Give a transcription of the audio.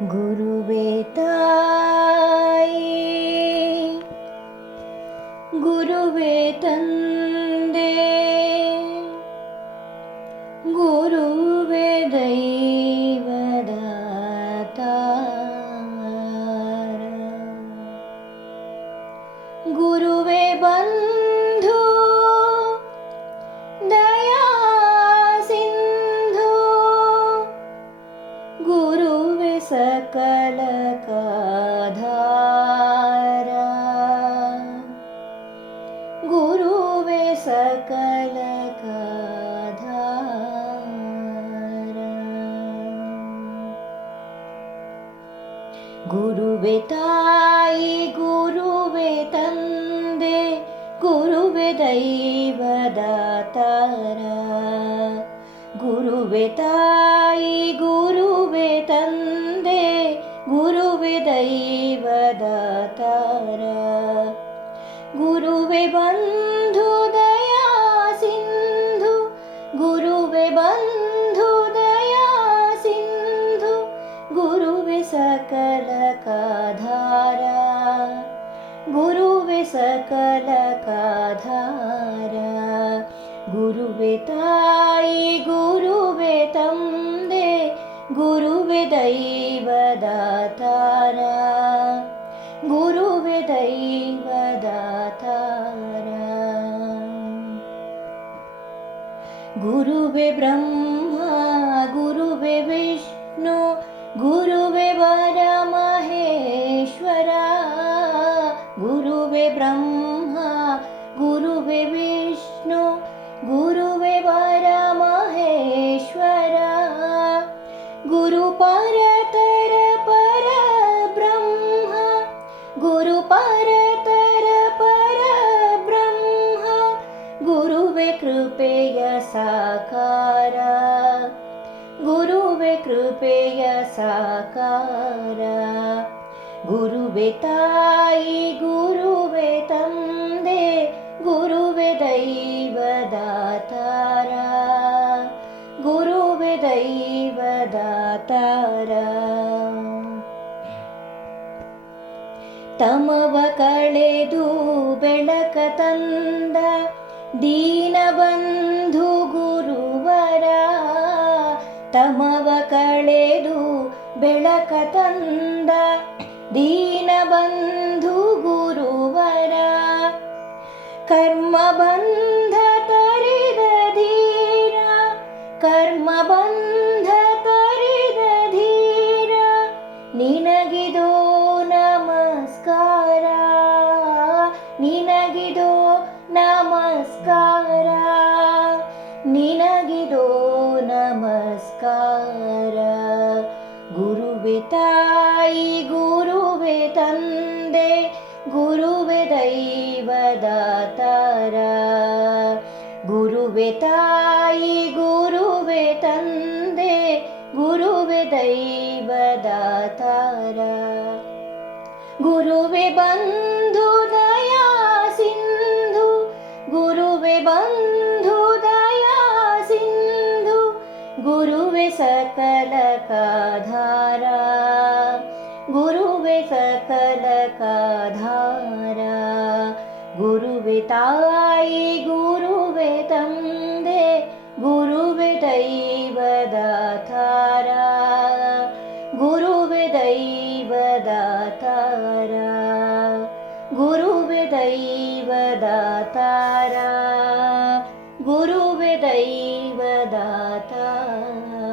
ಗುರುವೇ ತಾಯಿ, ಗುರುವೇ ತಂದೆ, ಗುರುವೇ ದೈವದ ತಾರ, ಗುರುವೇ ಬಂಧು ದಯಾ ಸಿಂಧು, ಗುರುವೇ ಸಕಲ ಕಾಧಾರ, ಗುರುವೇ ಸಕಲ ಕಾಧಾರ. ಗುರುವೇ ತಾಯಿ, ಗುರುವೇ ತಂದೆ, ಗುರುವೇ ದೈವದ ತಾರ, ಗುರುವೇ ತಾಯಿ, ಗುರುವೇ ತಂದೆ, ಗುರುವೇ ದೈವದ ತಾರ, ಗುರುವೇ ಬಂಧು ದಯಾ ಸಿಂಧು, ಗುರುವೇ ಬಂಧು ದಯಾ ಸಿಂಧು, ಗುರುವೇ ಸಕಲ ಕಾಧಾರ, ಗುರುವೇ ಸಕಲ ಕಾಧಾರ. ಗುರುವೇ ತಾಯಿ, ಗುರುವೇ ತಂದೆ, ಗುರುವೇ ದೈವದ ತಾರ, ಗುರುವೇ ದೈವದ ತಾರ. ಗುರುವೇ ಬ್ರಹ್ಮ, ಗುರುವೇ ವಿಷ್ಣು, ಗುರುವೇ ವರಮಹೇಶ್ವರ, ಗುರುವೇ ಬ್ರಹ್ಮ, ಗುರುವೇ ವಿಷ್ಣು, ಗುರುವೇ ವರಮಹೇಶ್ವರ, ಗುರು ಪರತರ ಪರ ಬ್ರಹ್ಮ, ಗುರು ಪರತರ ಪರ ಬ್ರಹ್ಮ, ಗುರುವೇ ಕೃಪೆಯ ಸಾಕಾರ, ಗುರುವೇ ಕೃಪೆಯ ಸಾಕಾರ. ಗುರುವೇ ತಾಯಿ, ಗುರುವೇ ತಂದೆ, ಗುರುವೇ ದೈವದ ತಾರ, ಗುರುವೇ ದೈವದ ತಾರ. ತಮವ ಕಳೆದು ಬೆಳಕ ತಂದ ದೀನಬಂಧು ಗುರುವರ, ತಮವ ಕಳೆದು ಬೆಳಕ ತಂದ ದೀನಬಂಧು ಗುರುವರ, ಕರ್ಮಬಂಧ ತರಿದ ಧೀರ, ಕರ್ಮಬಂಧ ತರಿದ ಧೀರ, ನಿನಗಿದೋ ನಮಸ್ಕಾರ, ನಿನಗಿದೋ ನಮಸ್ಕಾರ, ನಿನಗಿದೋ ನಮಸ್ಕಾರ. ಗುರುವೇ ತಾಯಿ, ಗುರುವೇ ತಂದೆ, ಗುರುವೇ ದೈವದ ತಾರ, ಗುರುವೇ ತಾಯಿ, ಗುರುವೇ ತಂದೆ, ಗುರುವೇ ದೈವದ ತಾರ. ಗುರುವೇ ಬಂಧು ದಯಾ ಸಿಂಧು, ಗುರುವೇ ಬಂಧು ದಯಾ ಸಿಂಧು, ಗುರುವೇ ಸಕಲ ಕಾಧಾರ, ಗುರುವೇ ಸಕಲ ಕಾಧಾರ. ಗುರುವೇ ತಾಯಿ, ಗುರುವೇ ತಂದೆ, ಗುರುವೇ ದೈವದ ತಾರ, ಗುರುವೇ ದೈವದ ತಾರ, ಗುರುವೇ ದೈವದ ತಾರ, ಗುರುವೇ ದೈವದ ತಾರ.